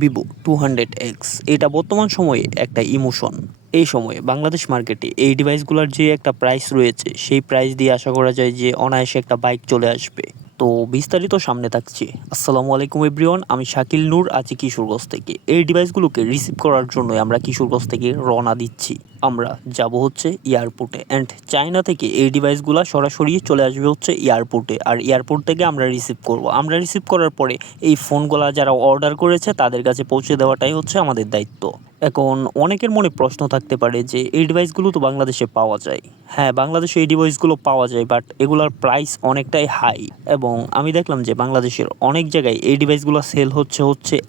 Vivo 200X এটা বর্তমান সময়ে একটা ইমোশন। এই সময়ে বাংলাদেশ মার্কেটে এই ডিভাইসগুলোর যে একটা প্রাইস রয়েছে, সেই প্রাইস দিয়ে আশা করা যায় যে অনায়াসে একটা বাইক চলে আসবে। তো বিস্তারিত সামনে থাকছে। আসসালামু আলাইকুম এভরিওয়ান, আমি শাকিল নূর আছি কিশোরগঞ্জ থেকে। এই ডিভাইসগুলোকে রিসিভ করার জন্য আমরা কিশোরগঞ্জ থেকে রওনা দিচ্ছি। আমরা যাব হচ্ছে এয়ারপোর্টে, অ্যান্ড চায়না থেকে এই ডিভাইসগুলো সরাসরি চলে আসবে হচ্ছে এয়ারপোর্টে, আর এয়ারপোর্ট থেকে আমরা রিসিভ করব। আমরা রিসিভ করার পরে এই ফোনগুলো যারা অর্ডার করেছে তাদের কাছে পৌঁছে দেওয়াটাই হচ্ছে আমাদের দায়িত্ব। এখন অনেকের মনে প্রশ্ন থাকতে পারে যে এই ডিভাইসগুলো তো বাংলাদেশে পাওয়া যায়। হ্যাঁ, বাংলাদেশে এই ডিভাইসগুলো পাওয়া যায়, বাট এগুলোর প্রাইস অনেকটাই হাই। এবং আমি দেখলাম যে বাংলাদেশের অনেক জায়গায় এই ডিভাইসগুলো সেল হচ্ছে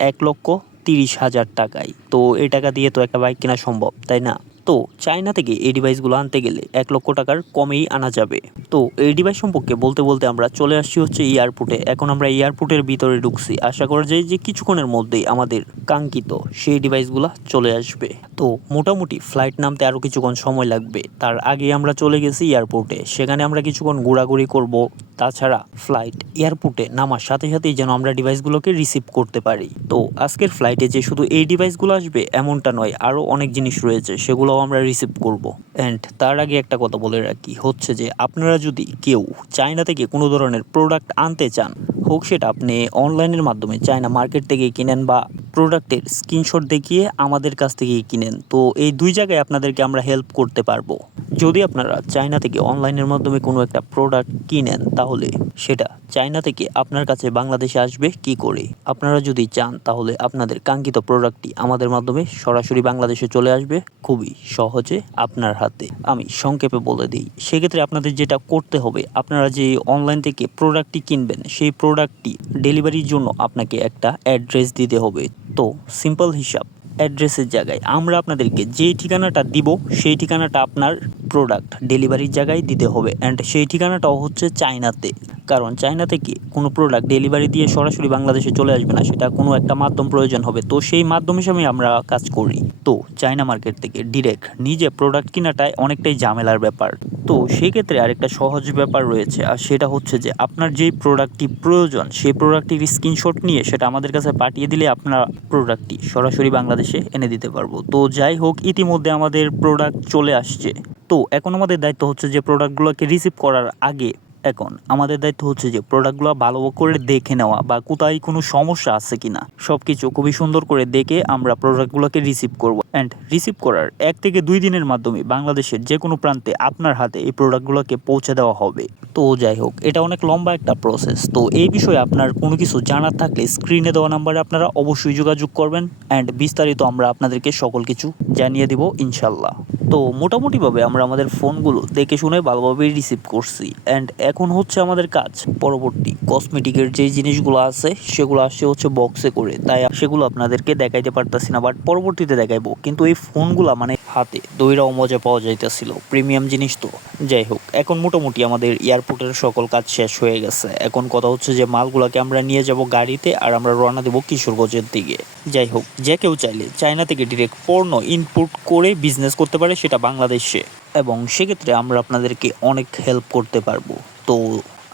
1,30,000 টাকায়। তো এই টাকা দিয়ে তো একটা বাইক কেনা সম্ভব, তাই না? তো চায়না থেকে এই ডিভাইসগুলো আনতে গেলে 1,00,000 টাকার কমেই আনা যাবে। তো এই ডিভাইস সম্পর্কে বলতে বলতে আমরা চলে আসছি হচ্ছে এয়ারপোর্টে। এখন আমরা এয়ারপোর্টের ভিতরে ঢুকছি। আশা করা যায় যে কিছুক্ষণের মধ্যেই আমাদের কাঙ্ক্ষিত সেই ডিভাইসগুলো চলে আসবে। তো মোটামুটি ফ্লাইট নামতে আরও কিছুক্ষণ সময় লাগবে। তার আগে আমরা চলে গেছি এয়ারপোর্টে। সেখানে আমরা কিছুক্ষণ ঘোরাঘুরি করব। তাছাড়া ফ্লাইট এয়ারপোর্টে নামার সাথে সাথেই যেন আমরা ডিভাইসগুলোকে রিসিভ করতে পারি। তো আজকের ফ্লাইটে যে শুধু এই ডিভাইসগুলো আসবে এমনটা নয়, আরও অনেক জিনিস রয়েছে, সেগুলোও আমরা রিসিভ করব। অ্যান্ড তার আগে একটা কথা বলে রাখি হচ্ছে যে আপনারা যদি কেউ চায়না থেকে কোনো ধরনের প্রোডাক্ট আনতে চান, হোক সেটা আপনি অনলাইনের মাধ্যমে চায়না মার্কেট থেকে কিনেন বা প্রোডাক্টের স্ক্রিনশট দেখিয়ে আমাদের কাছ থেকেই কিনেন, তো এই দুই জায়গায় আপনাদেরকে আমরা হেল্প করতে পারবো। যদি আপনারা চায়না থেকে অনলাইনের মাধ্যমে কোনো একটা প্রোডাক্ট কিনেন, তাহলে সেটা চায়না থেকে আপনার কাছে বাংলাদেশে আসবে কি করে? আপনারা যদি চান তাহলে আপনাদের কাঙ্ক্ষিত প্রোডাক্টটি আমাদের মাধ্যমে সরাসরি বাংলাদেশে চলে আসবে খুবই সহজে আপনার হাতে। আমি সংক্ষেপে বলে দিই, সেক্ষেত্রে আপনাদের যেটা করতে হবে, আপনারা যে অনলাইন থেকে প্রোডাক্টটি কিনবেন সেই প্রোডাক্টটি ডেলিভারির জন্য আপনাকে একটা অ্যাড্রেস দিতে হবে। তো সিম্পল হিসাব, অ্যাড্রেসের জায়গায় আমরা আপনাদেরকে যেই ঠিকানাটা দিব সেই ঠিকানাটা আপনার প্রোডাক্ট ডেলিভারির জায়গায় দিতে হবে। অ্যান্ড সেই ঠিকানাটাও হচ্ছে চায়নাতে, কারণ চায়না থেকে কোনো প্রোডাক্ট ডেলিভারি দিয়ে সরাসরি বাংলাদেশে চলে আসবে না, সেটা কোনো একটা মাধ্যম প্রয়োজন হবে। তো সেই মাধ্যম হিসেবে আমরা কাজ করি। তো চায়না মার্কেট থেকে ডিরেক্ট নিজে প্রোডাক্ট কেনাটাই অনেকটাই ঝামেলার ব্যাপার। তো সেক্ষেত্রে আরেকটা সহজ ব্যাপার রয়েছে, আর সেটা হচ্ছে যে আপনার যেই প্রোডাক্টটি প্রয়োজন সেই প্রোডাক্টটির স্ক্রিনশট নিয়ে সেটা আমাদের কাছে পাঠিয়ে দিলে আপনার প্রোডাক্টটি সরাসরি বাংলাদেশে এনে দিতে পারবো। তো যাই হোক, ইতিমধ্যে আমাদের প্রোডাক্ট চলে আসছে। তো এখন আমাদের দায়িত্ব হচ্ছে যে প্রোডাক্টগুলোকে রিসিভ করার আগে এখন আমাদের দায়িত্ব হচ্ছে যে প্রোডাক্টগুলো ভালো করে দেখে নেওয়া বা কোথায় কোনো সমস্যা আছে কিনা, সব কিছু খুবই সুন্দর করে দেখে আমরা প্রোডাক্টগুলোকে রিসিভ করব। অ্যান্ড রিসিভ করার 1 থেকে 2 দিনের মাধ্যমে বাংলাদেশের যে কোনো প্রান্তে আপনার হাতে এই প্রোডাক্টগুলোকে পৌঁছে দেওয়া হবে। তো যাই হোক, এটা অনেক লম্বা একটা প্রসেস। তো এই বিষয়ে আপনার কোনো কিছু জানার থাকলে স্ক্রিনে দেওয়া নাম্বারে আপনারা অবশ্যই যোগাযোগ করবেন, অ্যান্ড বিস্তারিত আমরা আপনাদেরকে সকল কিছু জানিয়ে দেব ইনশাল্লাহ। তো মোটামুটিভাবে আমরা আমাদের ফোনগুলো দেখে শুনে ভালোভাবেই রিসিভ করছি। অ্যান্ড এখন হচ্ছে আমাদের কাজ পরবর্তী কসমেটিকের যে জিনিসগুলো আছে সেগুলো আসছে হচ্ছে বক্সে করে, তাই সেগুলো আপনাদেরকে দেখাইতে পারতাছি না, বাট পরবর্তীতে দেখাইবো। কিন্তু এই ফোনগুলো মানে হাতে দইরাও মজা পাওয়া যাইতেছিল, প্রিমিয়াম জিনিস তো। যাই হোক, এখন মোটামুটি আমাদের এয়ারপোর্টের সকল কাজ শেষ হয়ে গেছে। এখন কথা হচ্ছে যে মালগুলোকে আমরা নিয়ে যাব গাড়িতে, আর আমরা রওনা দেবো কিশোরগঞ্জের দিকে। যাই হোক, যে কেউ চাইলে চায়না থেকে ডিরেক্ট পণ্য ইনপুট করে বিজনেস করতে পারে, সেটা বাংলাদেশে, এবং সেক্ষেত্রে আমরা আপনাদেরকে অনেক হেল্প করতে পারবো। তো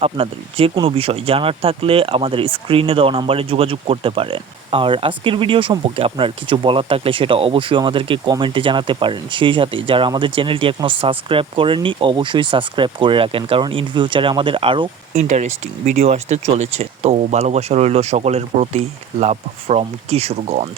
আপনাদের যে কোনো বিষয় জানার থাকলে আমাদের স্ক্রিনে দেওয়া নাম্বারে যোগাযোগ করতে পারেন। আর আজকের ভিডিও সম্পর্কে আপনার কিছু বলার থাকলে সেটা অবশ্যই আমাদেরকে কমেন্টে জানাতে পারেন। সেই সাথে যারা আমাদের চ্যানেলটি এখনও সাবস্ক্রাইব করেননি, অবশ্যই সাবস্ক্রাইব করে রাখেন, কারণ ইন ফিউচারে আমাদের আরও ইন্টারেস্টিং ভিডিও আসতে চলেছে। তো ভালোবাসা রইল সকলের প্রতি। Love from Kishoreganj.